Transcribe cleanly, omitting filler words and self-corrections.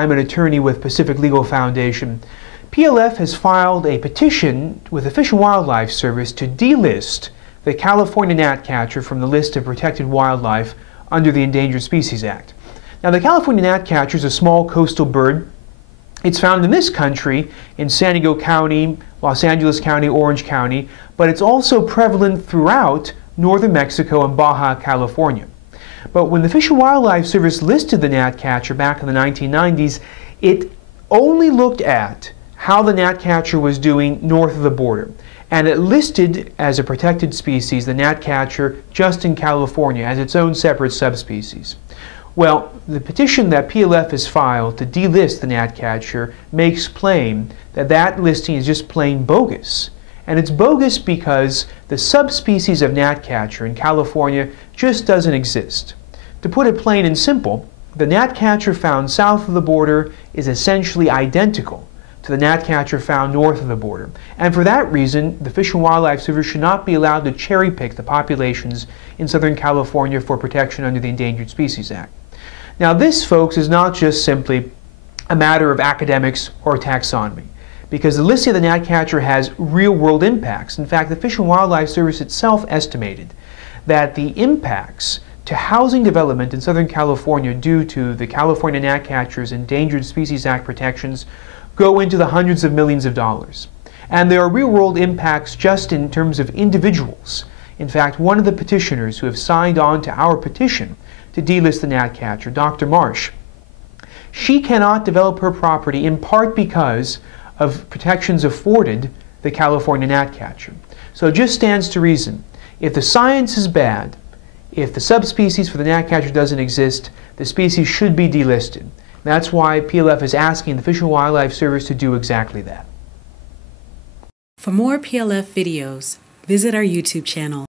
I'm an attorney with Pacific Legal Foundation. PLF has filed a petition with the Fish and Wildlife Service to delist the California gnatcatcher from the list of protected wildlife under the Endangered Species Act. Now, the California gnatcatcher is a small coastal bird. It's found in this country in San Diego County, Los Angeles County, Orange County, but it's also prevalent throughout northern Mexico and Baja California. But when the Fish and Wildlife Service listed the gnatcatcher back in the 1990s, it only looked at how the gnatcatcher was doing north of the border. And it listed as a protected species the gnatcatcher just in California as its own separate subspecies. Well, the petition that PLF has filed to delist the gnatcatcher makes plain that that listing is just plain bogus. And it's bogus because the subspecies of gnatcatcher in California just doesn't exist. To put it plain and simple, the gnatcatcher found south of the border is essentially identical to the gnatcatcher found north of the border. And for that reason, the Fish and Wildlife Service should not be allowed to cherry pick the populations in Southern California for protection under the Endangered Species Act. Now this, folks, is not just simply a matter of academics or taxonomy, because the listing of the gnatcatcher has real-world impacts. In fact, the Fish and Wildlife Service itself estimated that the impacts to housing development in Southern California due to the California gnatcatcher's Endangered Species Act protections go into the hundreds of millions of dollars. And there are real-world impacts just in terms of individuals. In fact, one of the petitioners who have signed on to our petition to delist the gnatcatcher, Dr. Marsh, she cannot develop her property in part because of protections afforded the California gnatcatcher. So it just stands to reason, if the science is bad, if the subspecies for the gnatcatcher doesn't exist, the species should be delisted. That's why PLF is asking the Fish and Wildlife Service to do exactly that. For more PLF videos, visit our YouTube channel.